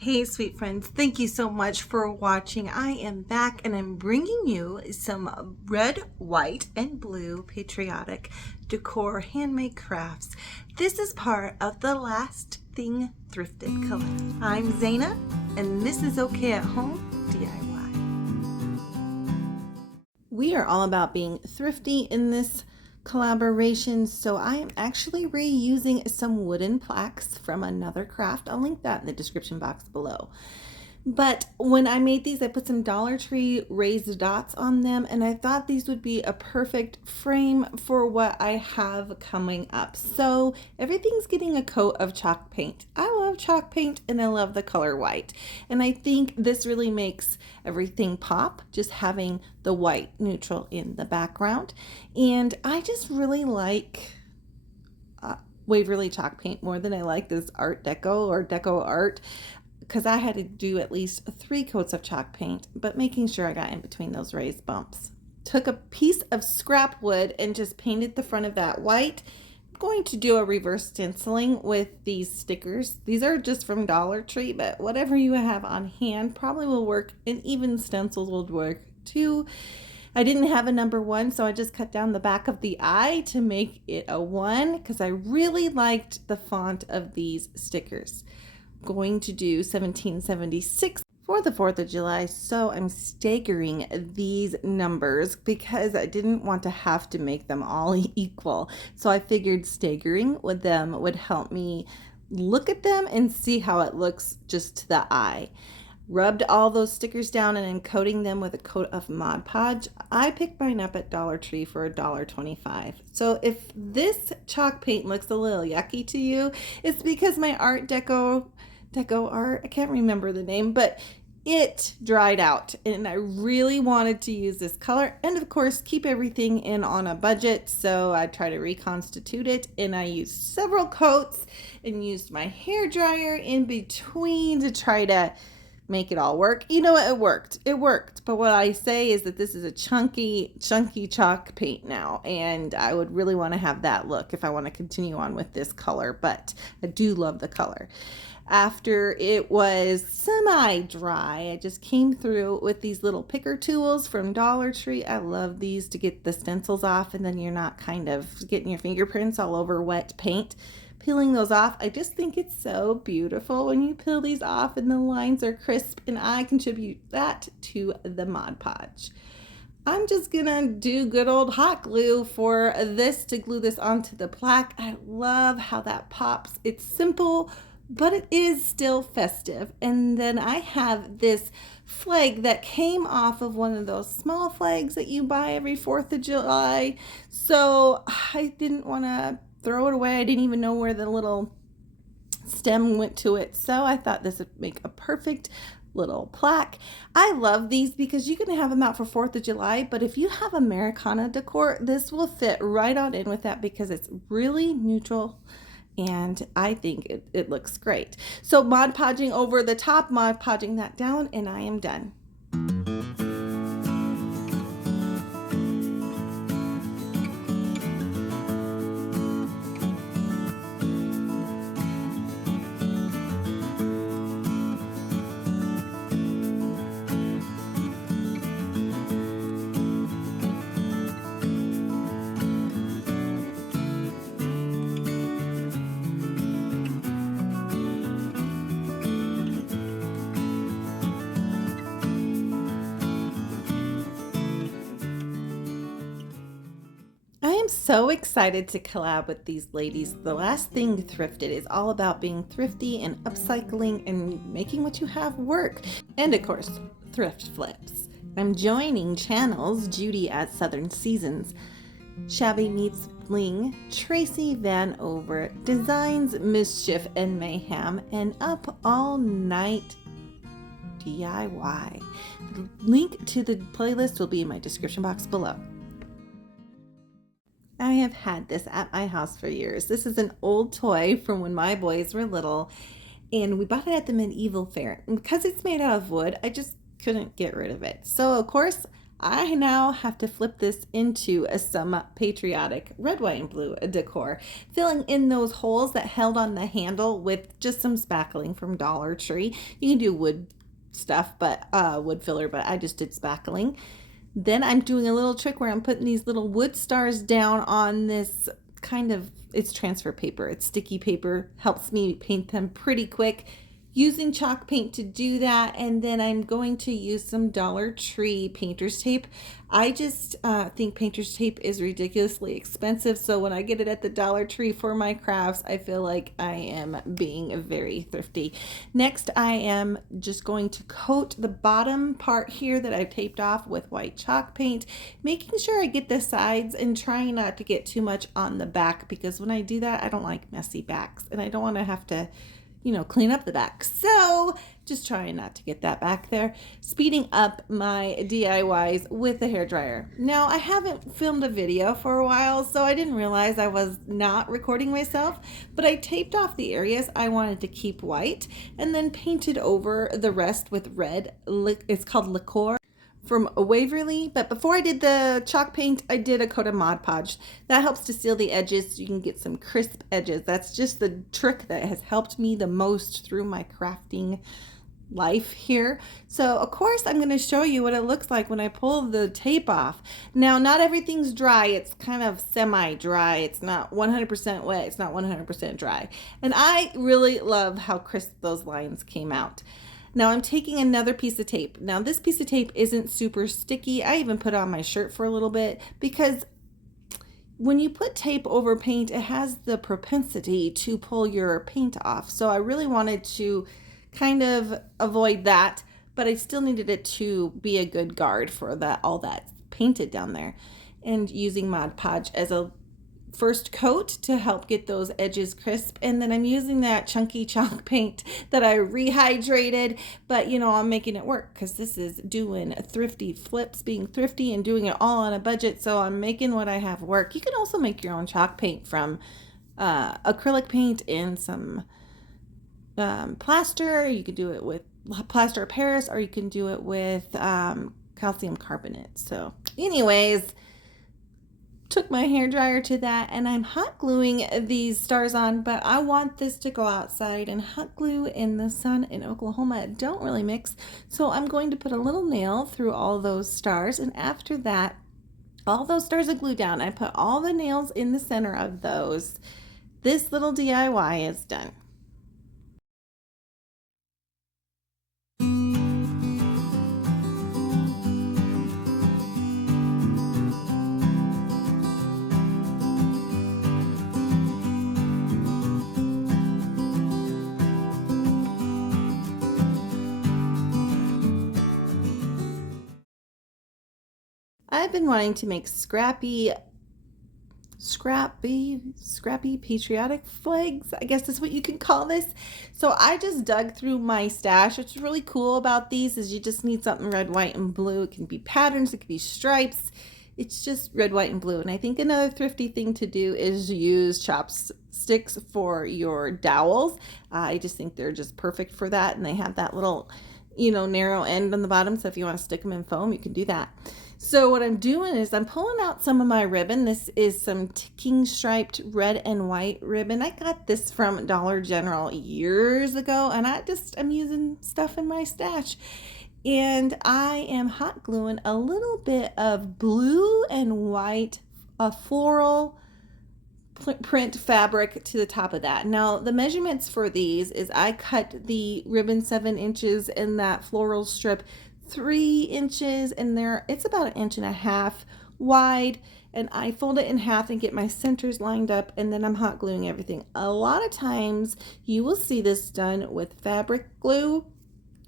Hey, sweet friends, thank you so much for watching. I am back and I'm bringing you some red, white, and blue patriotic decor handmade crafts. This is part of the Last Thing Thrifted collection. I'm Zaina, and this is Okay at Home DIY. We are all about being thrifty in this collaboration, so I am actually reusing some wooden plaques from another craft. I'll link that in the description box below. But when I made these, I put some Dollar Tree raised dots on them, and I thought these would be a perfect frame for what I have coming up. So everything's getting a coat of chalk paint. I love chalk paint and I love the color white. And I think this really makes everything pop, just having the white neutral in the background. And I just really like Waverly chalk paint more than I like this Art Deco or Deco Art, because I had to do at least 3 coats of chalk paint, but making sure I got in between those raised bumps. Took a piece of scrap wood and just painted the front of that white. I'm going to do a reverse stenciling with these stickers. These are just from Dollar Tree, but whatever you have on hand probably will work, and even stencils will work too. I didn't have a number 1, so I just cut down the back of the eye to make it a 1 because I really liked the font of these stickers. Going to do 1776 for the 4th of July, so I'm staggering these numbers because I didn't want to have to make them all equal. So I figured staggering with them would help me look at them and see how it looks just to the eye. Rubbed all those stickers down and then coating them with a coat of Mod Podge. I picked mine up at Dollar Tree for $1.25. So if this chalk paint looks a little yucky to you, it's because my Art Deco Art, I can't remember the name, but it dried out and I really wanted to use this color and of course keep everything in on a budget, so I tried to reconstitute it and I used several coats and used my hair dryer in between to try to make it all work. You know what? It worked. But what I say is that this is a chunky chalk paint now, and I would really want to have that look if I want to continue on with this color, but I do love the color. After it was semi-dry, I just came through with these little picker tools from Dollar Tree. I love these to get the stencils off, and then you're not kind of getting your fingerprints all over wet paint. Peeling those off, I just think it's so beautiful when you peel these off and the lines are crisp, and I contribute that to the Mod Podge. I'm just gonna do good old hot glue for this to glue this onto the plaque. I love how that pops. It's simple, but it is still festive. And then I have this flag that came off of one of those small flags that you buy every 4th of July. So I didn't want to throw it away. I didn't even know where the little stem went to it. So I thought this would make a perfect little plaque. I love these because you can have them out for 4th of July, but if you have Americana decor, this will fit right on in with that because it's really neutral and I think it looks great. So Mod Podging over the top, Mod Podging that down, and I am done. I am so excited to collab with these ladies. The Last Thing Thrifted is all about being thrifty and upcycling and making what you have work. And of course, thrift flips. I'm joining channels Judy at Southern Seasons, Shabby Meets Bling, Tracy Vanover, Designs Mischief and Mayhem, and Up All Night DIY. The link to the playlist will be in my description box below. I have had this at my house for years. This is an old toy from when my boys were little, and we bought it at the medieval fair. And because it's made out of wood, I just couldn't get rid of it. So, of course, I now have to flip this into some patriotic red, white, and blue decor, filling in those holes that held on the handle with just some spackling from Dollar Tree. You can do wood stuff, but wood filler, but I just did spackling. Then I'm doing a little trick where I'm putting these little wood stars down on this kind of, it's transfer paper. It's sticky paper, helps me paint them pretty quick. Using chalk paint to do that, and then I'm going to use some Dollar Tree painter's tape. I just think painter's tape is ridiculously expensive, so when I get it at the Dollar Tree for my crafts, I feel like I am being very thrifty. Next, I am just going to coat the bottom part here that I've taped off with white chalk paint, making sure I get the sides and trying not to get too much on the back, because when I do that, I don't like messy backs, and I don't want to have to clean up the back. So just trying not to get that back there. Speeding up my DIYs with the hairdryer. Now, I haven't filmed a video for a while, so I didn't realize I was not recording myself, but I taped off the areas I wanted to keep white and then painted over the rest with red. It's called Decor from Waverly, but before I did the chalk paint, I did a coat of Mod Podge. That helps to seal the edges so you can get some crisp edges. That's just the trick that has helped me the most through my crafting life here. So of course I'm going to show you what it looks like when I pull the tape off. Now, not everything's dry. It's kind of semi-dry. It's not 100% wet. It's not 100% dry. And I really love how crisp those lines came out. Now I'm taking another piece of tape. Now this piece of tape isn't super sticky. I even put it on my shirt for a little bit, because when you put tape over paint, it has the propensity to pull your paint off. So I really wanted to kind of avoid that, but I still needed it to be a good guard for that, all that painted down there. And using Mod Podge as a first coat to help get those edges crisp, and then I'm using that chunky chalk paint that I rehydrated, but I'm making it work because this is doing thrifty flips, being thrifty and doing it all on a budget, so I'm making what I have work. You can also make your own chalk paint from acrylic paint and some plaster. You could do it with plaster of Paris, or you can do it with calcium carbonate. So anyways, took my hairdryer to that, and I'm hot gluing these stars on, but I want this to go outside, and hot glue in the sun in Oklahoma don't really mix. So I'm going to put a little nail through all those stars, and after that, all those stars are glued down. I put all the nails in the center of those. This little DIY is done. I've been wanting to make scrappy patriotic flags, I guess that's what you can call this. So I just dug through my stash. What's really cool about these is you just need something red, white, and blue. It can be patterns, it can be stripes. It's just red, white, and blue. And I think another thrifty thing to do is use chopsticks for your dowels. I just think they're just perfect for that, and they have that little narrow end on the bottom, so if you want to stick them in foam, you can do that. So what I'm doing is I'm pulling out some of my ribbon. This is some ticking striped red and white ribbon. I got this from Dollar General years ago, and I'm using stuff in my stash. And I am hot gluing a little bit of blue and white floral print fabric to the top of that. Now the measurements for these is I cut the ribbon 7 inches and that floral strip 3 inches, and it's about 1.5 inches wide, and I fold it in half and get my centers lined up, and then I'm hot gluing everything. A lot of times you will see this done with fabric glue,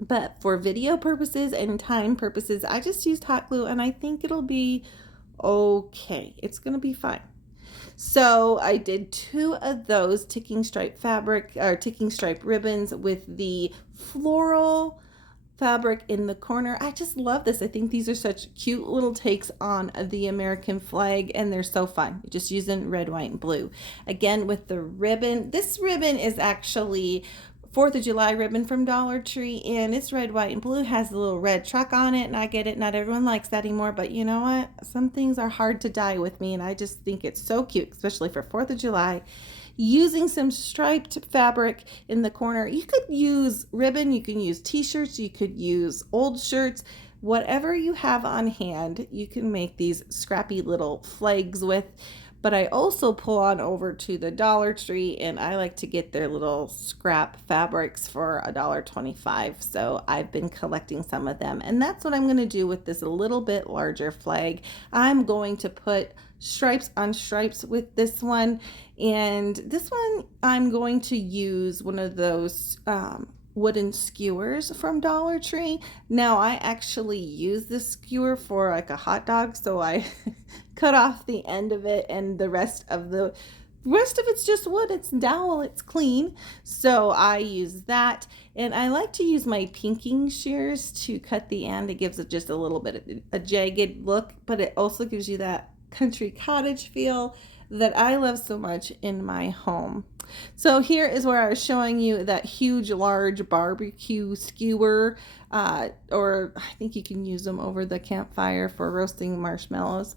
but for video purposes and time purposes, I just used hot glue, and I think it'll be okay. It's gonna be fine. So I did 2 of those ticking stripe ribbons with the floral fabric in the corner. I just love this. I think these are such cute little takes on the American flag, and they're so fun. Just using red, white, and blue. Again, with the ribbon, this ribbon is actually 4th of July ribbon from Dollar Tree, and it's red, white, and blue. It has a little red truck on it, and I get it. Not everyone likes that anymore, but you know what? Some things are hard to dye with me, and I just think it's so cute, especially for 4th of July. Using some striped fabric in the corner. You could use ribbon, you can use t-shirts, you could use old shirts. Whatever you have on hand, you can make these scrappy little flags with. But I also pull on over to the Dollar Tree, and I like to get their little scrap fabrics for $1.25. So I've been collecting some of them, and that's what I'm going to do with this a little bit larger flag. I'm going to put stripes on stripes with this one, and this one I'm going to use one of those wooden skewers from Dollar Tree. Now I actually use this skewer for like a hot dog, so I cut off the end of it, and the rest of it's just wood. It's dowel, it's clean, so I use that. And I like to use my pinking shears to cut the end. It gives it just a little bit of a jagged look, but it also gives you that country cottage feel that I love so much in my home. So here is where I was showing you that huge, large barbecue skewer, or I think you can use them over the campfire for roasting marshmallows.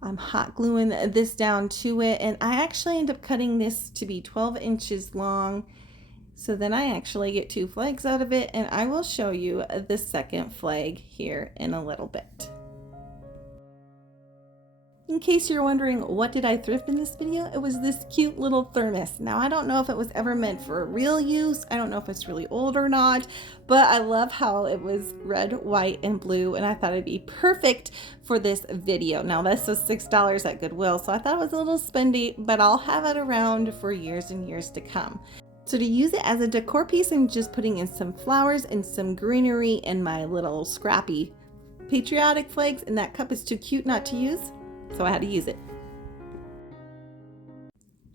I'm hot gluing this down to it, and I actually end up cutting this to be 12 inches long. So then I actually get 2 flags out of it, and I will show you the second flag here in a little bit. In case you're wondering, what did I thrift in this video? It was this cute little thermos. Now, I don't know if it was ever meant for real use. I don't know if it's really old or not, but I love how it was red, white, and blue, and I thought it'd be perfect for this video. Now, this was $6 at Goodwill, so I thought it was a little spendy, but I'll have it around for years and years to come. So to use it as a decor piece, I'm just putting in some flowers and some greenery in my little Scrappy Patriotic flags, and that cup is too cute not to use, so I had to use it.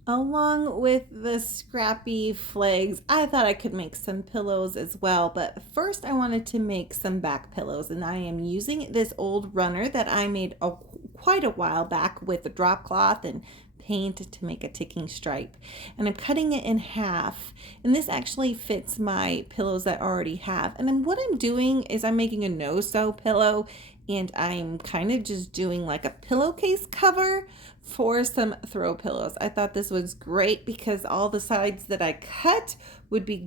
Along with the Scrappy flags, I thought I could make some pillows as well, but first I wanted to make some back pillows, and I am using this old runner that I made quite a while back with a drop cloth and paint to make a ticking stripe, and I'm cutting it in half, and this actually fits my pillows that I already have. And then what I'm doing is I'm making a no-sew pillow, and I'm kind of just doing like a pillowcase cover for some throw pillows. I thought this was great because all the sides that I cut would be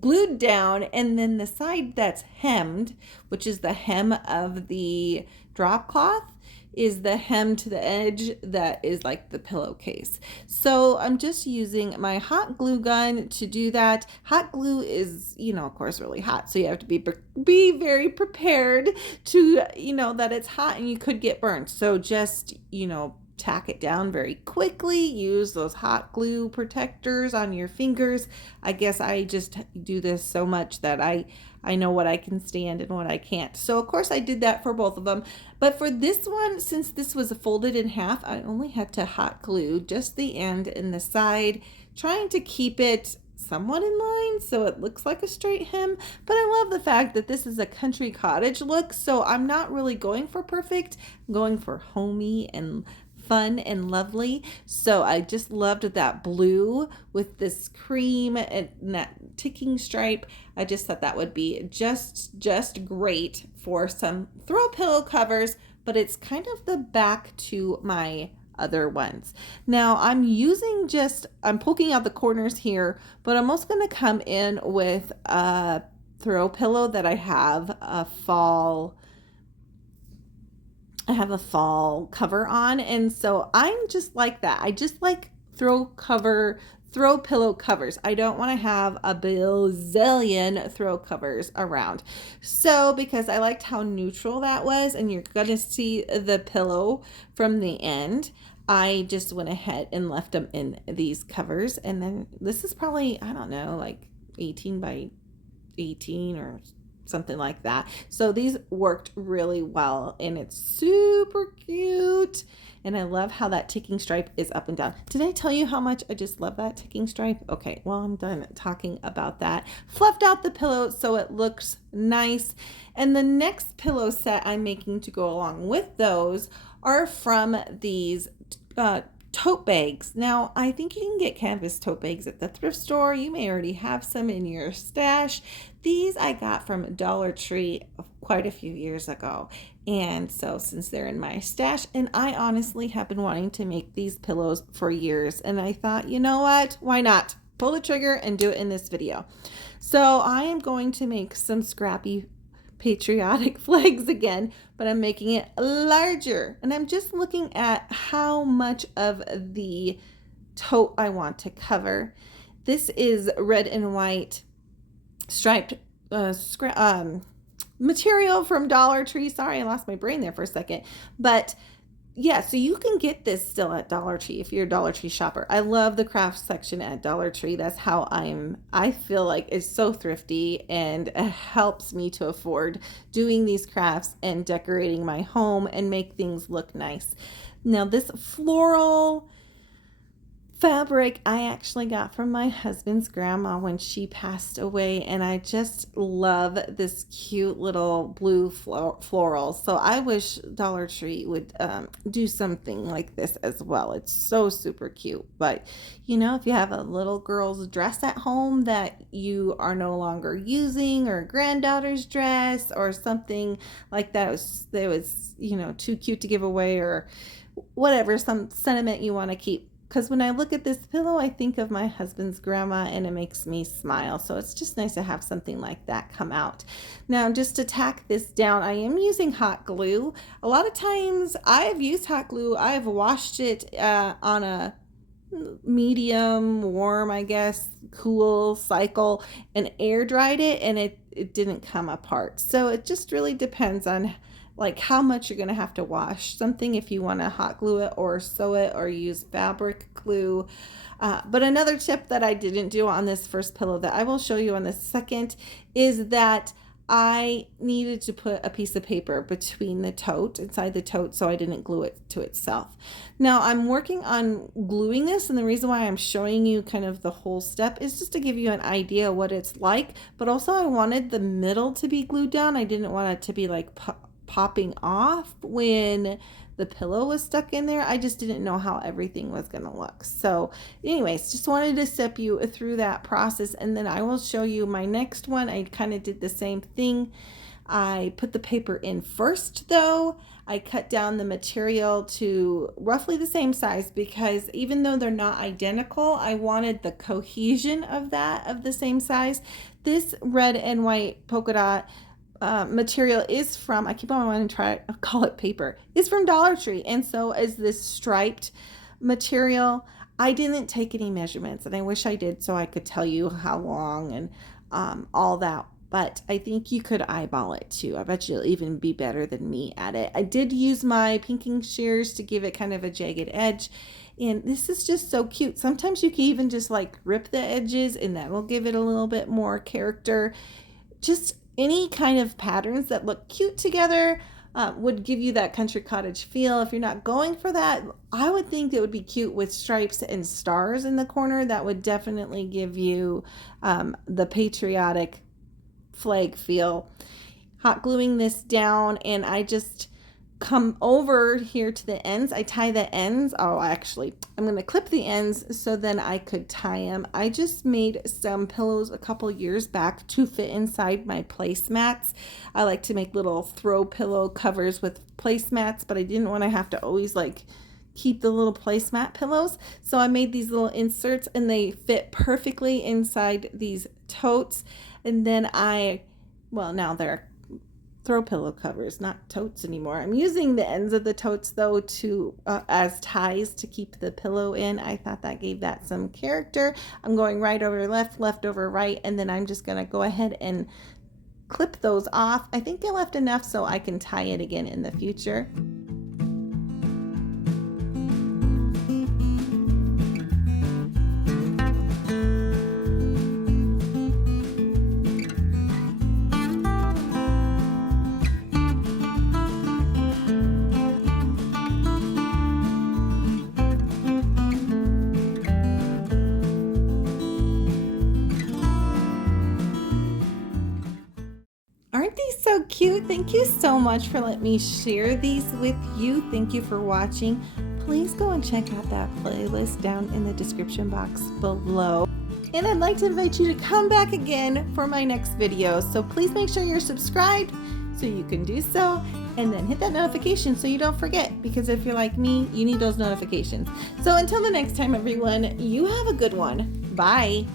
glued down, and then the side that's hemmed, which is the hem of the drop cloth, is the hem to the edge that is like the pillowcase. So I'm just using my hot glue gun to do that. Hot glue is, of course, really hot, so you have to be very prepared to, that it's hot and you could get burned. So just, tack it down very quickly. Use those hot glue protectors on your fingers. I guess I just do this so much that I know what I can stand and what I can't. So of course I did that for both of them. But for this one, since this was folded in half, I only had to hot glue just the end and the side, trying to keep it somewhat in line so it looks like a straight hem. But I love the fact that this is a country cottage look, so I'm not really going for perfect. I'm going for homey and fun and lovely. So I just loved that blue with this cream and that ticking stripe. I just thought that would be just great for some throw pillow covers, but it's kind of the back to my other ones. Now I'm poking out the corners here, but I'm also going to come in with a throw pillow that I have a fall cover on, and so I'm just like that. I just like throw pillow covers. I don't want to have a bazillion throw covers around. So because I liked how neutral that was, and you're gonna see the pillow from the end, I just went ahead and left them in these covers. And then this is probably, I don't know, like 18 by 18 or something like that. So these worked really well, and it's super cute. And I love how that ticking stripe is up and down. Did I tell you how much I just love that ticking stripe? Okay, well, I'm done talking about that. Fluffed out the pillow so it looks nice. And the next pillow set I'm making to go along with those are from these tote bags. Now, I think you can get canvas tote bags at the thrift store. You may already have some in your stash. These I got from Dollar Tree quite a few years ago. And so since they're in my stash, and I honestly have been wanting to make these pillows for years, and I thought, you know what? Why not? Pull the trigger and do it in this video. So I am going to make some Scrappy patriotic flags again, but I'm making it larger, and I'm just looking at how much of the tote I want to cover. This is red and white striped material from Dollar Tree. Sorry, I lost my brain there for a second. But yeah, so you can get this still at Dollar Tree if you're a Dollar Tree shopper. I love the craft section at Dollar Tree. That's how I feel like it's so thrifty, and it helps me to afford doing these crafts and decorating my home and make things look nice. Now, this floral fabric I actually got from my husband's grandma when she passed away, and I just love this cute little blue floral. So I wish Dollar Tree would do something like this as well. It's so super cute. But you know, if you have a little girl's dress at home that you are no longer using, or a granddaughter's dress or something like that, that was you know, too cute to give away, or whatever, some sentiment you want to keep. Because when I look at this pillow, I think of my husband's grandma, and it makes me smile. So it's just nice to have something like that come out. Now, just to tack this down, I am using hot glue. A lot of times I've used hot glue. I've washed it on a medium warm, I guess, cool cycle, and air dried it, and it didn't come apart. So it just really depends on like how much you're going to have to wash something if you want to hot glue it or sew it or use fabric glue. But another tip that I didn't do on this first pillow that I will show you on the second is that I needed to put a piece of paper between the tote, inside the tote, so I didn't glue it to itself. Now I'm working on gluing this, and the reason why I'm showing you kind of the whole step is just to give you an idea of what it's like, but also I wanted the middle to be glued down. I didn't want it to be like popping off when the pillow was stuck in there. I just didn't know how everything was going to look. So anyways, just wanted to step you through that process, and then I will show you my next one. I kind of did the same thing. I put the paper in first though. I cut down the material to roughly the same size, because even though they're not identical, I wanted the cohesion of the same size. This red and white polka dot material is from, I keep on wanting to try to call it paper, is from Dollar Tree, and so is this striped material. I didn't take any measurements, and I wish I did so I could tell you how long and all that, but I think you could eyeball it too. I bet you'll even be better than me at it. I did use my pinking shears to give it kind of a jagged edge, and this is just so cute. Sometimes you can even just like rip the edges, and that will give it a little bit more character. Just any kind of patterns that look cute together would give you that country cottage feel. If you're not going for that, I would think it would be cute with stripes and stars in the corner. That would definitely give you the patriotic flag feel. Hot gluing this down, and I just come over here to the ends. I tie the ends. Oh, actually, I'm going to clip the ends so then I could tie them. I just made some pillows a couple years back to fit inside my placemats. I like to make little throw pillow covers with placemats, but I didn't want to have to always like keep the little placemat pillows. So I made these little inserts, and they fit perfectly inside these totes. And then now they're throw pillow covers, not totes anymore. I'm using the ends of the totes though to as ties to keep the pillow in. I thought that gave that some character. I'm going right over left, left over right, and then I'm just gonna go ahead and clip those off. I think I left enough so I can tie it again in the future. Aren't these so cute? Thank you so much for letting me share these with you. Thank you for watching. please go and check out that playlist down in the description box below. And I'd like to invite you to come back again for my next video. So please make sure you're subscribed so you can do so, and then hit that notification so you don't forget, because if you're like me, you need those notifications. So until the next time, everyone, you have a good one. Bye.